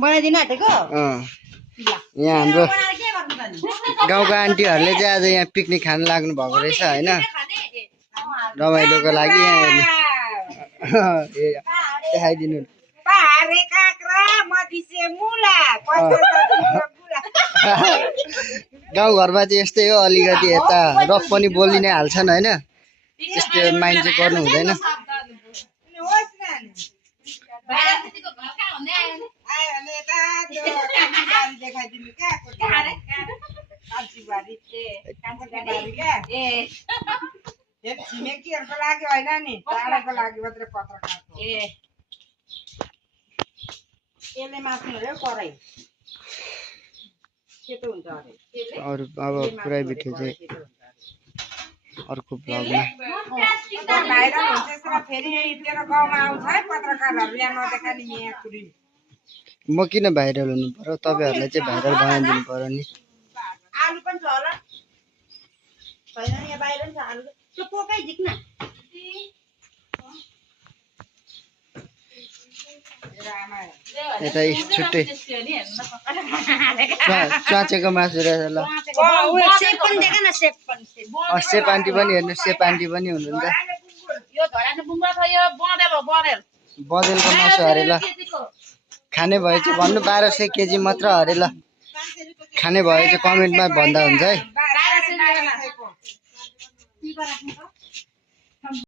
बनाइदिन आँटेको यहाँ हाम्रो गाउँको आन्टीहरूले चाहिँ आज यहाँ पिकनिक खान लाग्नु भएको रहेछ होइन रमाइलोको लागि यहाँ देखाइदिनु गाउँघरमा चाहिँ यस्तै हो अलिकति यता रफ पनि बोलि नै हाल्छन् होइन त्यस्तो माइन्ड चाहिँ गर्नु हुँदैन छिमेकीहरूको लागि होइन नि टाढाको लागि मात्रै पत्रकारको यसले मास्नु अरे कराई सेतो हुन्छ अरे अरू अब पुरै भिडियो चाहिँ अर्को भ्लगमा भाइरल हुन्छ यसमा फेरि तेरो गाउँमा आउँछ है पत्रकारहरू यहाँ नदेखाने यहाँ कुरी म किन भाइरल हुनु पर्यो तपाईँहरूलाई चाहिँ भाइरल बनाइदिनु पर्यो नि आलु पनि छ होला छैन यहाँ बाहिर पनि छ आलु त्यो पोकै झिक्न यता छुट्टै च्वाचेको मासु रहेछ ल सेप आन्टी पनि हेर्नु सेप आन्टी पनि हुनुहुन्छ बँदेलको मासु अरे ल खाने भए चाहिँ भन्नु 1200 केजी मात्र अरे ल खाने भए चाहिँ कमेन्टमा भन्दा हुन्छ है